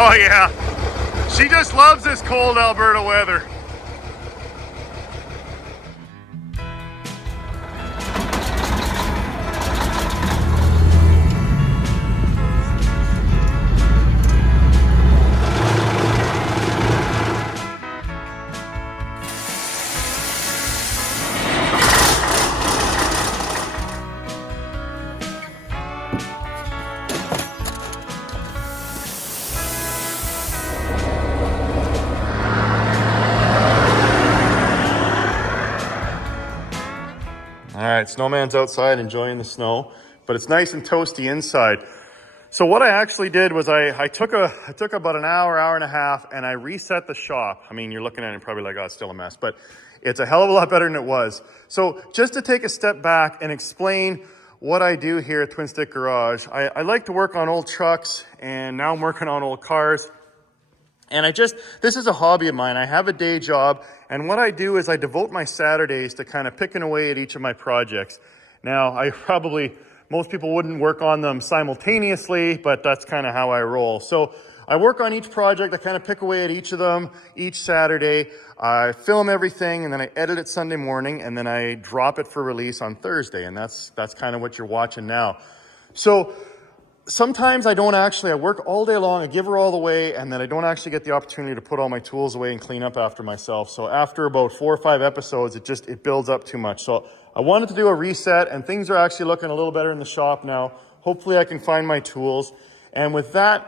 Oh yeah, she just loves this cold Alberta weather. All right, Snowman's outside enjoying the snow, but it's nice and toasty inside. So what I actually did was I took about an hour and a half, and I reset the shop. I mean, you're looking at it and probably like, oh, it's still a mess, but it's a hell of a lot better than it was. So just to take a step back and explain what I do here at Twin Stick Garage, I like to work on old trucks, and now I'm working on old cars. And this is a hobby of mine. I have a day job, and what I do is I devote my Saturdays to kind of picking away at each of my projects. Now, most people wouldn't work on them simultaneously, but that's kind of how I roll. So I work on each project, I kind of pick away at each of them each Saturday. I film everything, and then I edit it Sunday morning, and then I drop it for release on Thursday, and that's kind of what you're watching now. So sometimes I work all day long, I give her all the way, and then I don't actually get the opportunity to put all my tools away and clean up after myself. So after about 4 or 5 episodes, it builds up too much. So I wanted to do a reset, and things are actually looking a little better in the shop now. Hopefully I can find my tools. And with that,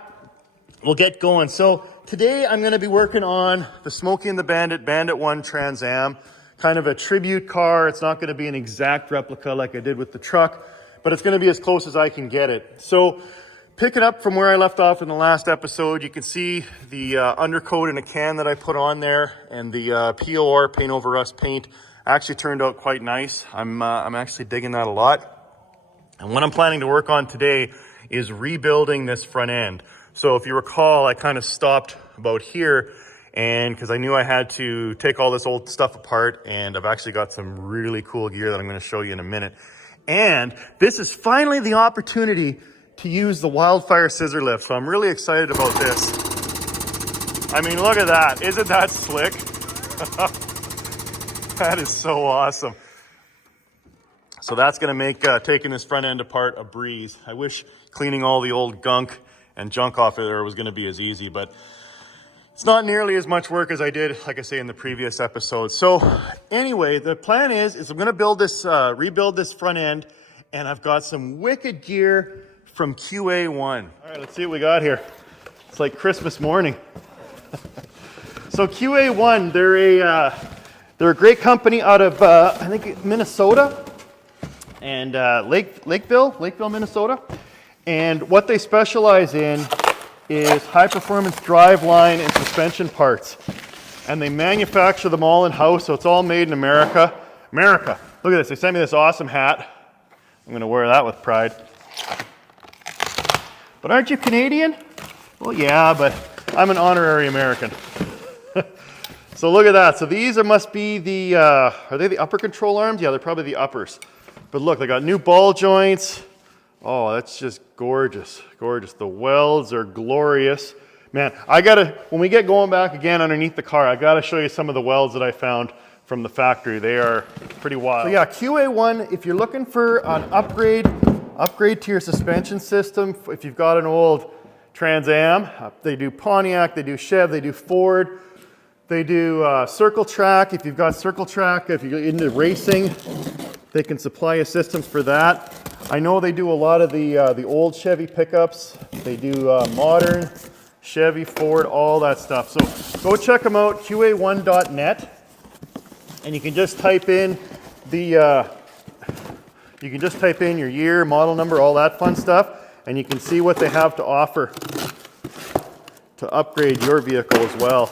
we'll get going. So today I'm going to be working on the Smokey and the Bandit, Bandit 1 TransAm, kind of a tribute car. It's not going to be an exact replica like I did with the truck, but it's going to be as close as I can get it. So picking up from where I left off in the last episode, you can see the undercoat in a can that I put on there, and the POR, paint over rust paint, actually turned out quite nice. I'm actually digging that a lot. And what I'm planning to work on today is rebuilding this front end. So if you recall, I kind of stopped about here, and because I knew I had to take all this old stuff apart, and I've actually got some really cool gear that I'm going to show you in a minute. And this is finally the opportunity to use the Wildfire scissor lift. So I'm really excited about this. I mean, look at that. Isn't that slick? That is so awesome. So that's going to make taking this front end apart a breeze. I wish cleaning all the old gunk and junk off of there was going to be as easy, but it's not nearly as much work as I did, like I say, in the previous episode. So anyway, the plan is I'm going to rebuild this front end, and I've got some wicked gear from QA1. All right, let's see what we got here. It's like Christmas morning. So QA1, they're a great company out of, I think, Minnesota, and Lakeville, Minnesota. And what they specialize in is high-performance driveline and suspension parts. And they manufacture them all in-house, so it's all made in America. America. Look at this. They sent me this awesome hat. I'm going to wear that with pride. But aren't you Canadian? Well, yeah, but I'm an honorary American. So look at that. So these must be the, are they the upper control arms? Yeah, they're probably the uppers. But look, they got new ball joints. Oh, that's just gorgeous, gorgeous. The welds are glorious. Man, when we get going back again underneath the car, I gotta show you some of the welds that I found from the factory. They are pretty wild. So yeah, QA1, if you're looking for an upgrade to your suspension system, if you've got an old TransAm, they do Pontiac, they do Chev, they do Ford, they do Circle Track. If you've got Circle Track, if you're into racing, they can supply you systems for that. I know they do a lot of the old Chevy pickups. They do modern, Chevy, Ford, all that stuff. So go check them out, QA1.net, and you can just type in your year, model number, all that fun stuff, and you can see what they have to offer to upgrade your vehicle as well.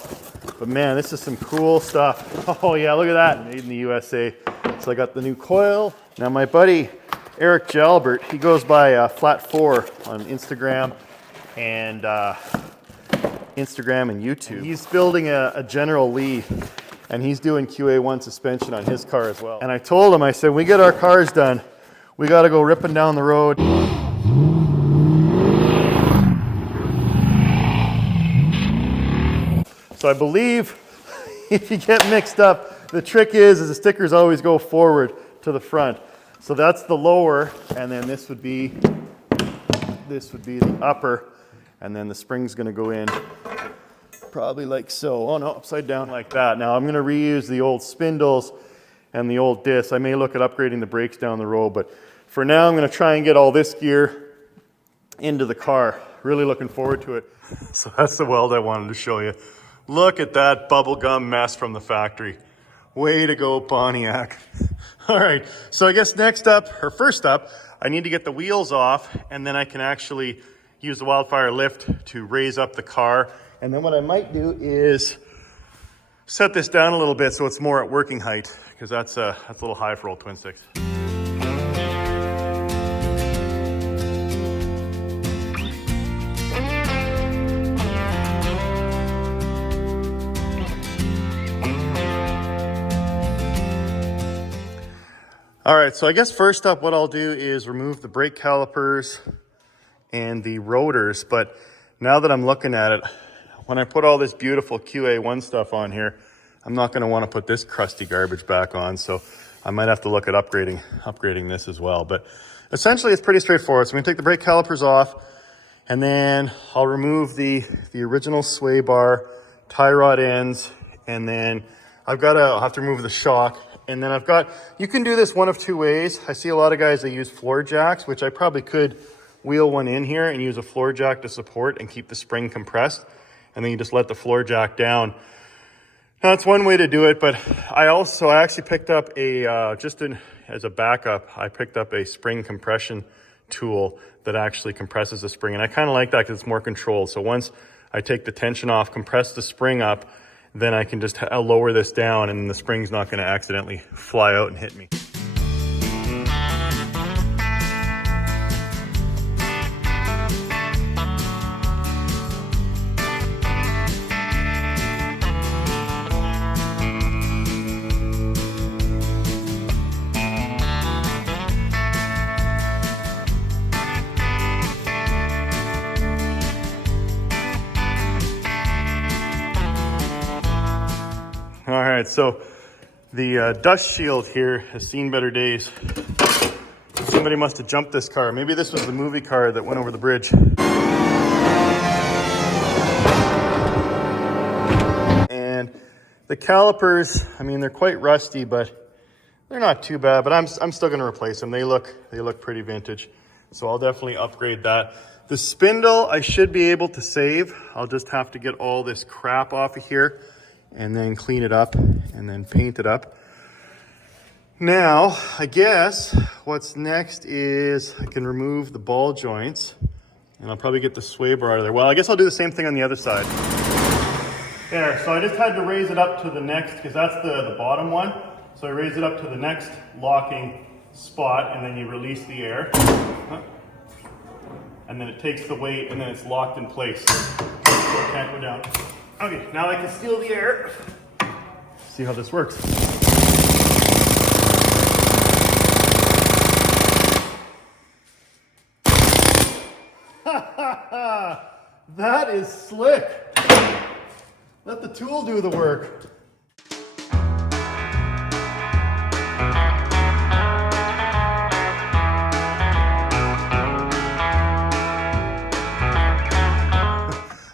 But man, this is some cool stuff. Oh yeah, look at that, made in the USA. So I got the new coil. Now my buddy Eric Jalbert, he goes by Flat4 on Instagram and YouTube. He's building a General Lee, and he's doing QA1 suspension on his car as well. And I told him, I said, when we get our cars done, we got to go ripping down the road. So I believe if you get mixed up, the trick is the stickers always go forward to the front. So that's the lower, and then this would be the upper, and then the spring's gonna go in probably like so. Oh no, upside down like that. Now I'm gonna reuse the old spindles and the old discs. I may look at upgrading the brakes down the road, but for now I'm gonna try and get all this gear into the car. Really looking forward to it. So that's the weld I wanted to show you. Look at that bubblegum mess from the factory. Way to go, Pontiac. All right, so I guess next up, or first up, I need to get the wheels off, and then I can actually use the wildfire lift to raise up the car. And then what I might do is set this down a little bit so it's more at working height, because that's a little high for old twin sticks. All right, so I guess first up what I'll do is remove the brake calipers and the rotors. But now that I'm looking at it, when I put all this beautiful QA1 stuff on here, I'm not gonna wanna put this crusty garbage back on. So I might have to look at upgrading this as well. But essentially it's pretty straightforward. So I'm gonna take the brake calipers off, and then I'll remove the original sway bar, tie rod ends, and then I'll have to remove the shock. And then you can do this one of two ways. I see a lot of guys that use floor jacks, which I probably could wheel one in here and use a floor jack to support and keep the spring compressed. And then you just let the floor jack down. Now, that's one way to do it, but I actually picked up as a backup, I picked up a spring compression tool that actually compresses the spring. And I kind of like that because it's more controlled. So once I take the tension off, compress the spring up, then I can just lower this down, and the spring's not going to accidentally fly out and hit me. All right, so the dust shield here has seen better days. Somebody must have jumped this car. Maybe this was the movie car that went over the bridge. And the calipers, I mean, they're quite rusty, but they're not too bad. But I'm still going to replace them. They look pretty vintage, so I'll definitely upgrade that. The spindle I should be able to save. I'll just have to get all this crap off of here and then clean it up and then paint it up. Now, I guess what's next is I can remove the ball joints, and I'll probably get the sway bar out of there. Well, I guess I'll do the same thing on the other side. There, so I just had to raise it up to the next, because that's the bottom one. So I raise it up to the next locking spot, and then you release the air. And then it takes the weight, and then it's locked in place. So it can't go down. Okay, now I can steal the air. See how this works. That is slick. Let the tool do the work.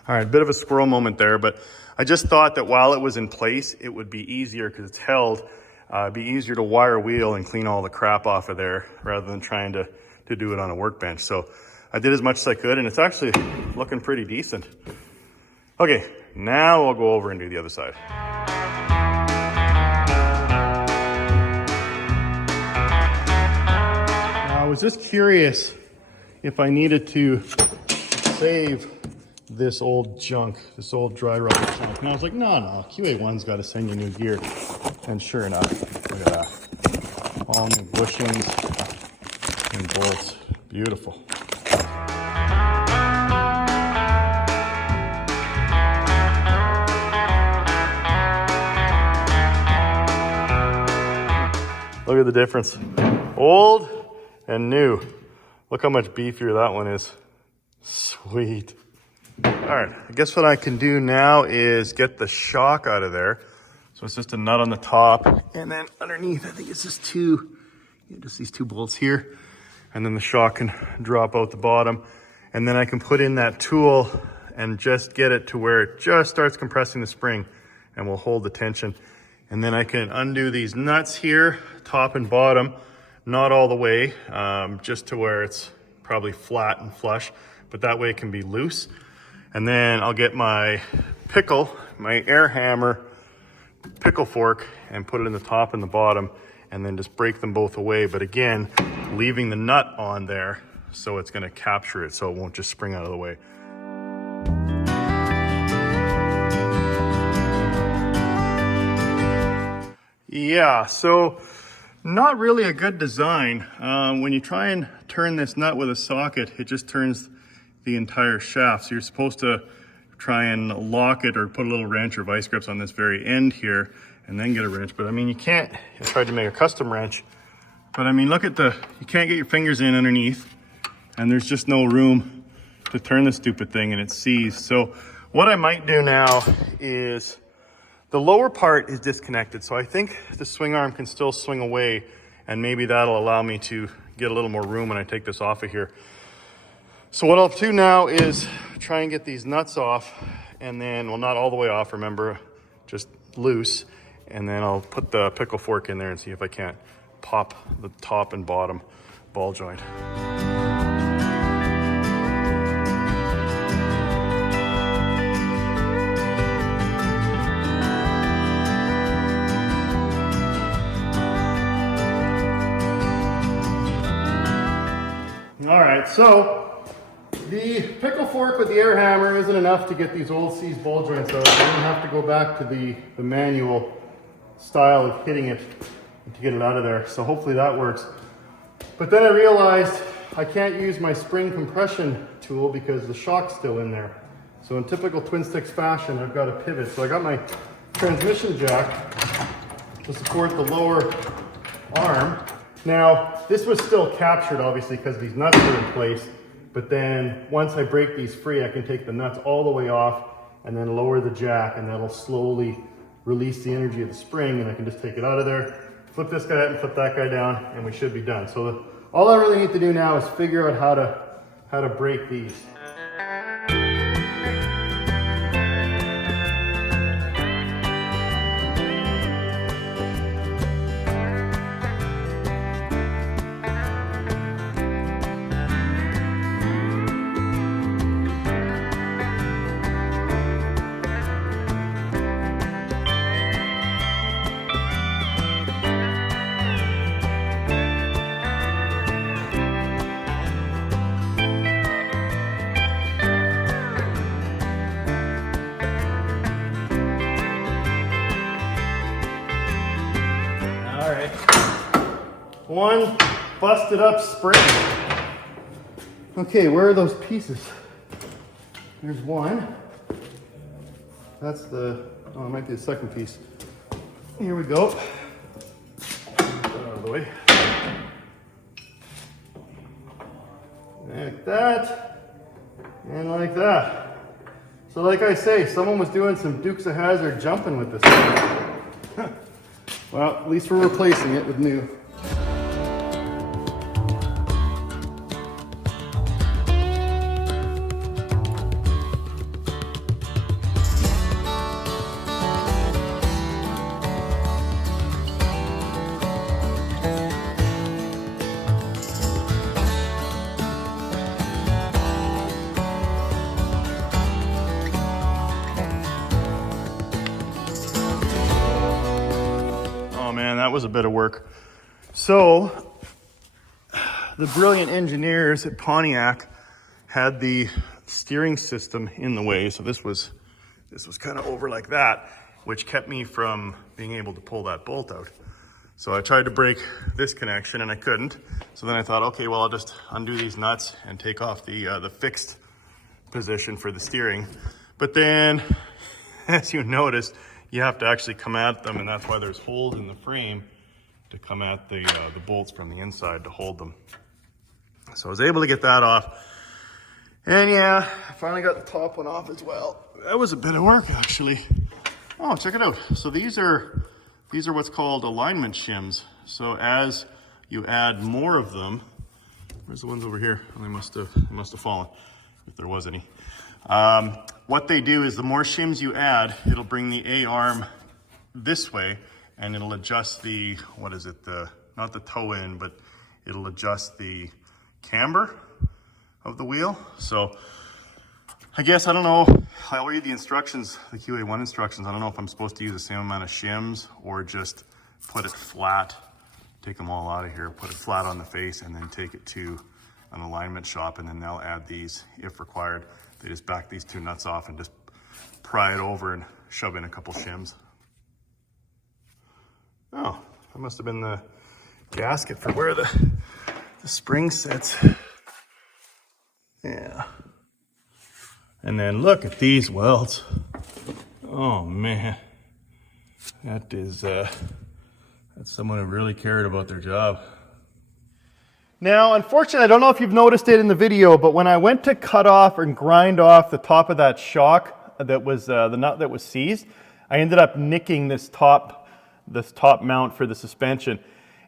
All right, bit of a squirrel moment there, but I just thought that while it was in place, it would be easier because it's held. It'd be easier to wire wheel and clean all the crap off of there rather than trying to do it on a workbench. So I did as much as I could, and it's actually looking pretty decent. Okay, now I'll go over and do the other side. Now, I was just curious if I needed to save this old junk, this old dry rubber junk. And I was like, no, QA1's got to send you new gear. And sure enough, look at that. All new bushings and bolts. Beautiful. Look at the difference. Old and new. Look how much beefier that one is. Sweet. All right, I guess what I can do now is get the shock out of there. So it's just a nut on the top, and then underneath, I think it's just just these two bolts here, and then the shock can drop out the bottom. And then I can put in that tool and just get it to where it just starts compressing the spring and will hold the tension. And then I can undo these nuts here, top and bottom, not all the way, just to where it's probably flat and flush, but that way it can be loose. And then I'll get my air hammer pickle fork, and put it in the top and the bottom, and then just break them both away. But again, leaving the nut on there so it's gonna capture it so it won't just spring out of the way. Yeah, so not really a good design. When you try and turn this nut with a socket, it just turns the entire shaft. So you're supposed to try and lock it or put a little wrench or vice grips on this very end here and then get a wrench. But I mean, you can't, I tried to make a custom wrench, but I mean, look at you can't get your fingers in underneath, and there's just no room to turn the stupid thing, and it seized. So what I might do now is, the lower part is disconnected, so I think the swing arm can still swing away, and maybe that'll allow me to get a little more room when I take this off of here. So what I'll do now is try and get these nuts off, and then, well, not all the way off, remember, just loose. And then I'll put the pickle fork in there and see if I can't pop the top and bottom ball joint. All right, so the pickle fork with the air hammer isn't enough to get these old seized ball joints out. I'm gonna have to go back to the manual style of hitting it to get it out of there. So hopefully that works. But then I realized I can't use my spring compression tool because the shock's still in there. So in typical twin sticks fashion, I've got to pivot. So I got my transmission jack to support the lower arm. Now, this was still captured obviously because these nuts are in place. But then once I break these free, I can take the nuts all the way off and then lower the jack, and that'll slowly release the energy of the spring, and I can just take it out of there, flip this guy out and flip that guy down, and we should be done. So all I really need to do now is figure out how to break these. One busted up spring. Okay, where are those pieces? There's one. That's it might be the second piece. Here we go. Get that out of the way. Like that, and like that. So like I say, someone was doing some Dukes of Hazzard jumping with this thing. Well, at least we're replacing it with new. That was a bit of work. So the brilliant engineers at Pontiac had the steering system in the way. So this was kind of over like that, which kept me from being able to pull that bolt out. So I tried to break this connection and I couldn't. So then I thought, okay, well, I'll just undo these nuts and take off the fixed position for the steering. But then, as you noticed, you have to actually come at them, and that's why there's holes in the frame to come at the bolts from the inside to hold them. So I was able to get that off. And yeah, I finally got the top one off as well. That was a bit of work actually. Oh, check it out. So these are what's called alignment shims. So as you add more of them, where's the ones over here? Oh, they must have fallen, if there was any. What they do is the more shims you add, it'll bring the A-arm this way, and it'll adjust the, not the toe in, but it'll adjust the camber of the wheel. So I guess, I don't know, I'll read the instructions, the QA1 instructions. I don't know if I'm supposed to use the same amount of shims or just put it flat, take them all out of here, put it flat on the face, and then take it to an alignment shop, and then they'll add these if required. They just back these two nuts off and just pry it over and shove in a couple shims. Oh, that must have been the gasket for where the spring sits. Yeah. And then look at these welds. Oh man, that's someone who really cared about their job. Now, unfortunately, I don't know if you've noticed it in the video, but when I went to cut off and grind off the top of that shock that was the nut that was seized, I ended up nicking this top mount for the suspension.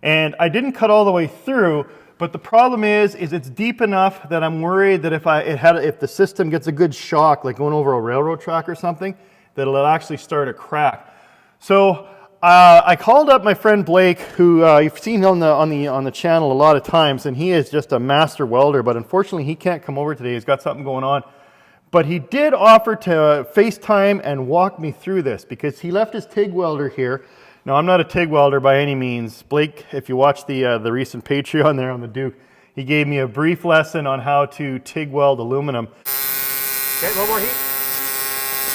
And I didn't cut all the way through, but the problem is it's deep enough that I'm worried that if the system gets a good shock, like going over a railroad track or something, that it'll actually start a crack. So I called up my friend Blake, who you've seen on the channel a lot of times, and he is just a master welder, but unfortunately he can't come over today. He's got something going on. But he did offer to FaceTime and walk me through this because he left his TIG welder here. Now, I'm not a TIG welder by any means. Blake, if you watch the recent Patreon there on the Duke, he gave me a brief lesson on how to TIG weld aluminum. Okay, a little more heat.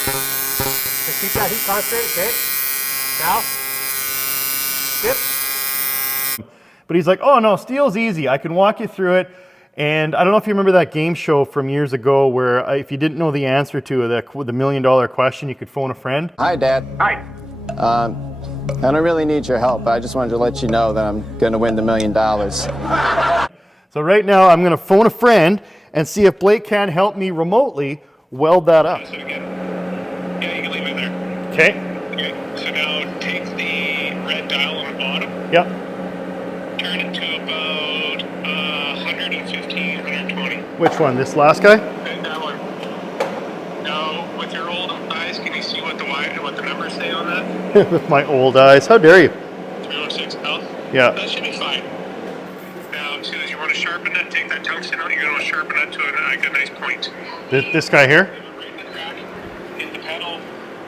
Just keep that heat constant, okay? Now, dip. But he's like, oh no, steel's easy. I can walk you through it. And I don't know if you remember that game show from years ago where if you didn't know the answer to the $1 million question, you could phone a friend. Hi, Dad. Hi. I don't really need your help. I just wanted to let you know that I'm going to win the $1 million. So right now I'm going to phone a friend and see if Blake can help me remotely weld that up. So again, yeah, you can leave it there. Okay. Okay, so now take the red dial on the bottom, Yep. turn it to about 115, 120. Which one? This last guy? And that one. Now, with your old eyes, can you see what the numbers say on that? With my old eyes. How dare you? 306 L? Yeah. That should be fine. Now, as soon as you want to sharpen that, take that tungsten out, you're going to sharpen that to a nice point. This guy here? Right in the crack, hit the pedal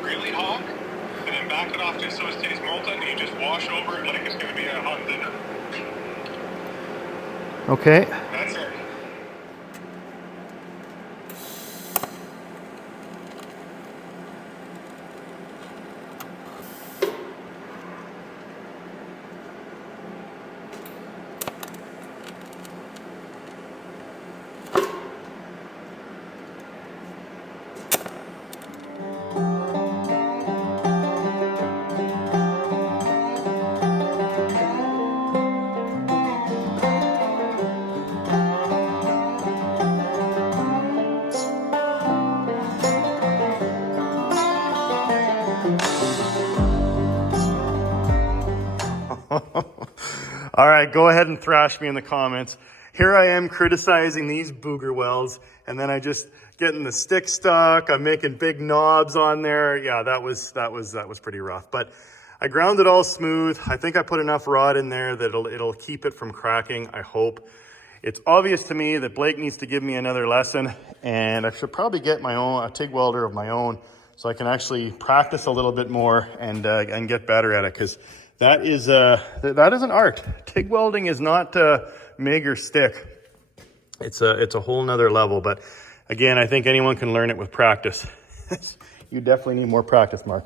really hot, and then back it off just so it stays molten, and you just wash over it like it's going to be a hot dinner. Okay. That's it. All right, go ahead and thrash me in the comments. Here I am criticizing these booger welds, and then I just getting the stick stuck. I'm making big knobs on there. Yeah, that was pretty rough. But I ground it all smooth. I think I put enough rod in there that it'll keep it from cracking, I hope. It's obvious to me that Blake needs to give me another lesson, and I should probably get a TIG welder of my own so I can actually practice a little bit more and get better at it, because that is an art. TIG welding is not MIG or stick. It's a whole nother level, but again, I think anyone can learn it with practice. You definitely need more practice, Mark.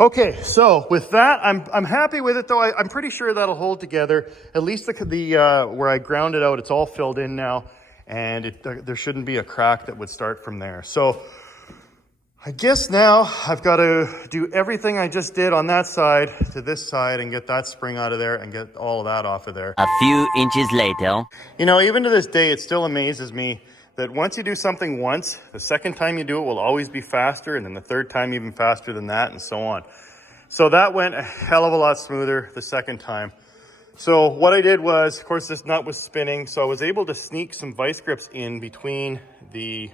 Okay, so with that, I'm happy with it though. I'm pretty sure that'll hold together. At least the where I ground it out, it's all filled in now, and there shouldn't be a crack that would start from there. So I guess now I've got to do everything I just did on that side to this side and get that spring out of there and get all of that off of there. A few inches later. You know, even to this day, it still amazes me that once you do something once, the second time you do it will always be faster, and then the third time even faster than that, and so on. So that went a hell of a lot smoother the second time. So what I did was, of course, this nut was spinning, so I was able to sneak some vice grips in between the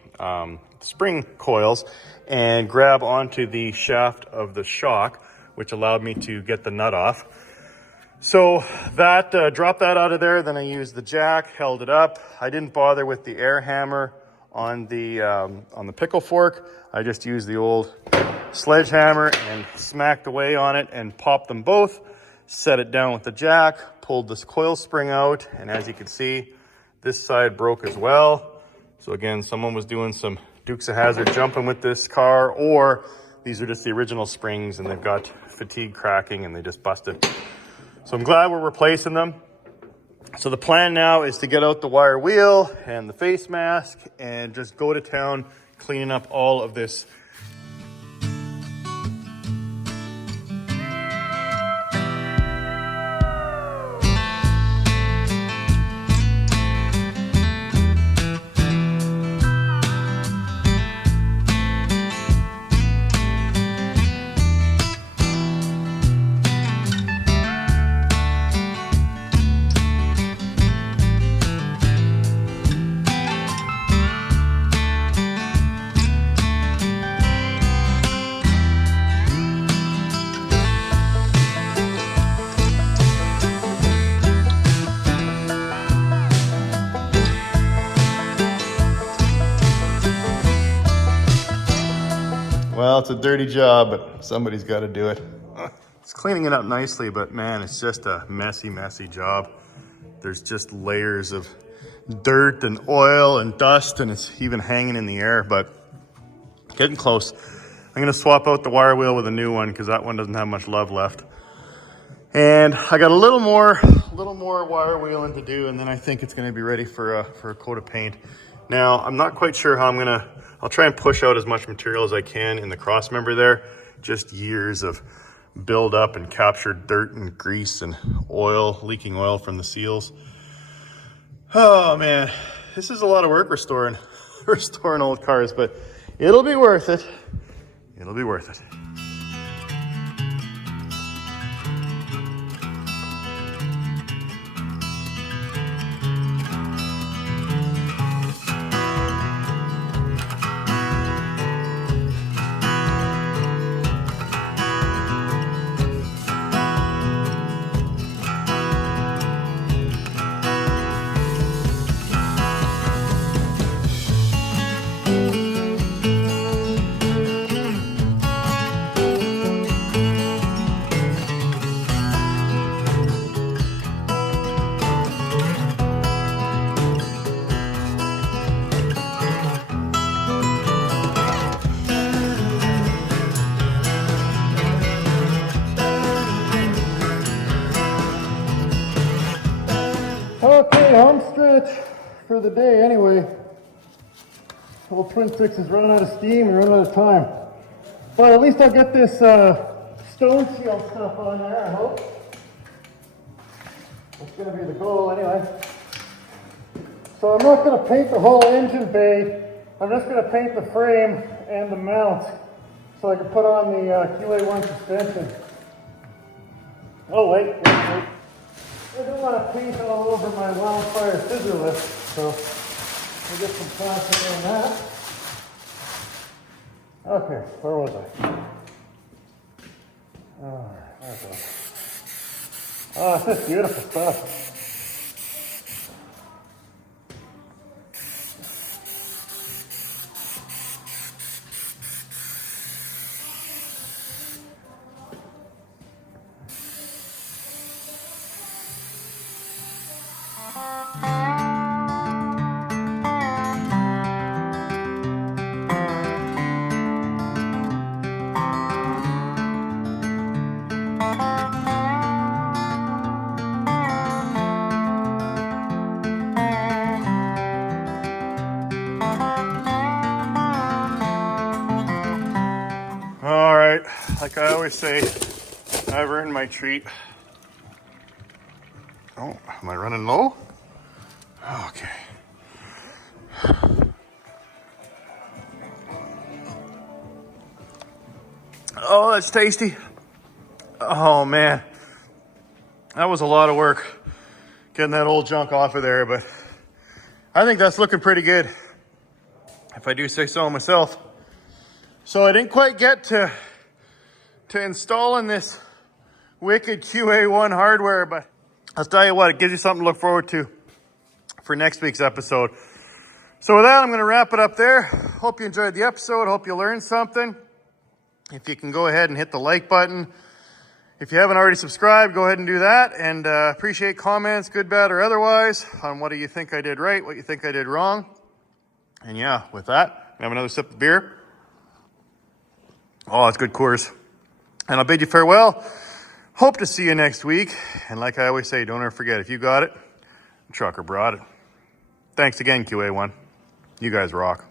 spring coils and grab onto the shaft of the shock, which allowed me to get the nut off. So that dropped that out of there. Then I used the jack, held it up. I didn't bother with the air hammer on the pickle fork. I just used the old sledgehammer and smacked away on it and popped them both. Set it down with the jack, pulled this coil spring out, and as you can see, this side broke as well. So again, someone was doing some Dukes of Hazzard jumping with this car, or these are just the original springs and they've got fatigue cracking and they just busted. So I'm glad we're replacing them. So the plan now is to get out the wire wheel and the face mask and just go to town cleaning up all of this. Well, it's a dirty job, but somebody's got to do it. It's cleaning it up nicely, but man, it's just a messy, messy job. There's just layers of dirt and oil and dust, and it's even hanging in the air, but getting close. I'm gonna swap out the wire wheel with a new one because that one doesn't have much love left. And I got a little more wire wheeling to do, and then I think it's gonna be ready for a coat of paint. Now, I'm not quite sure how I'll try and push out as much material as I can in the cross member there. Just years of build up and captured dirt and grease and oil, leaking oil from the seals. Oh man, this is a lot of work restoring old cars, but it'll be worth it. It'll be worth it. Okay, home stretch for the day anyway. Old Twin Six is running out of steam and running out of time. But at least I'll get this stone seal stuff on there, I hope. That's going to be the goal anyway. So I'm not going to paint the whole engine bay. I'm just going to paint the frame and the mount so I can put on the QA1 suspension. Oh wait. I don't want to paint all over my wildfire scissor lift, so I'll get some plastic on that. Okay, where was I? Oh, there it goes. Oh, it's just beautiful stuff. All right, like I always say, I've earned my treat. Oh, am I running low? Okay. Oh, that's tasty. Oh man, that was a lot of work getting that old junk off of there, but I think that's looking pretty good, if I do say so myself. So I didn't quite get to installing this wicked QA1 hardware, but I'll tell you what, it gives you something to look forward to for next week's episode. So with that, I'm going to wrap it up there. Hope you enjoyed the episode. Hope you learned something. If you can go ahead and hit the like button. If you haven't already subscribed, go ahead and do that. And appreciate comments, good, bad, or otherwise, on what do you think I did right, what you think I did wrong. And yeah, with that, have another sip of beer. Oh, it's good Coors. And I'll bid you farewell. Hope to see you next week. And like I always say, don't ever forget, if you got it, the trucker brought it. Thanks again, QA1. You guys rock.